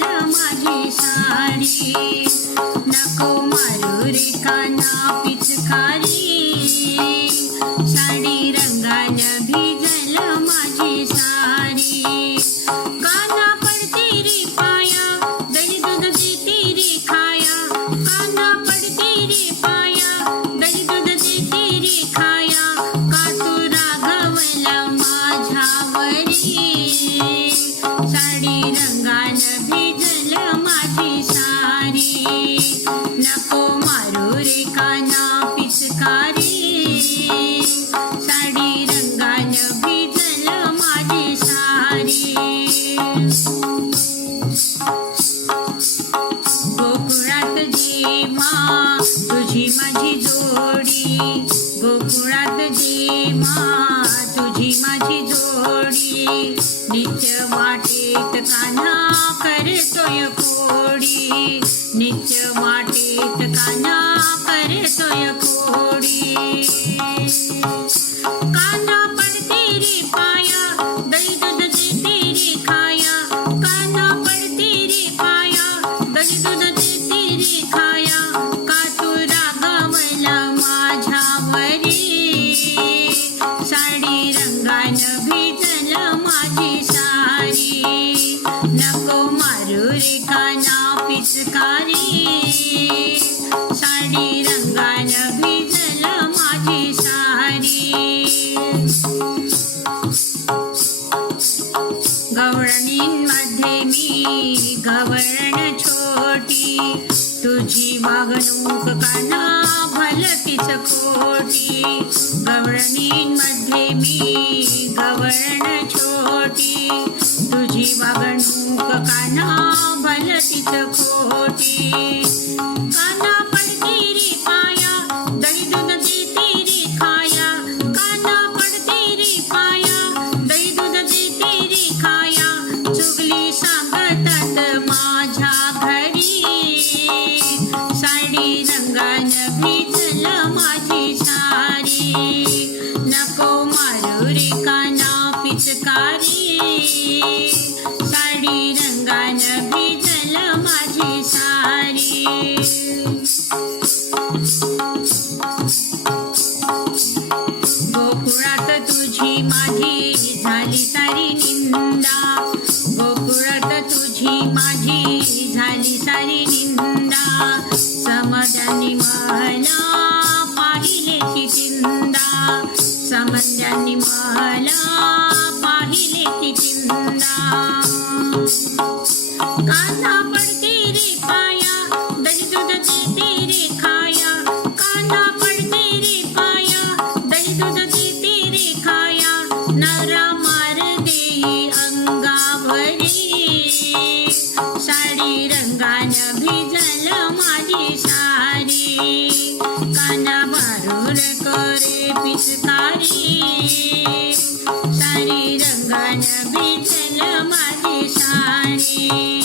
मला साडी नको मारू रे काना साडी रंगाने भिज मा तुझी माझी जोडी गोकुळात जे मा तुझी माझी जोडी नित्य वाटेत कान्हा करतोय को वागणूक काना भलतीच खोटी. गवळणींमध्ये मी छोटी. तुझी वागणूक काना भलतीच खोटी. माझी झाली सारी निंदा गोकुळात तुझी माझी झाली सारी निंदा समजानी मला पाहिलेची चिंदा समजानी मला पाहिलेची चिंदा काना पडते मन विठल माझी शाणी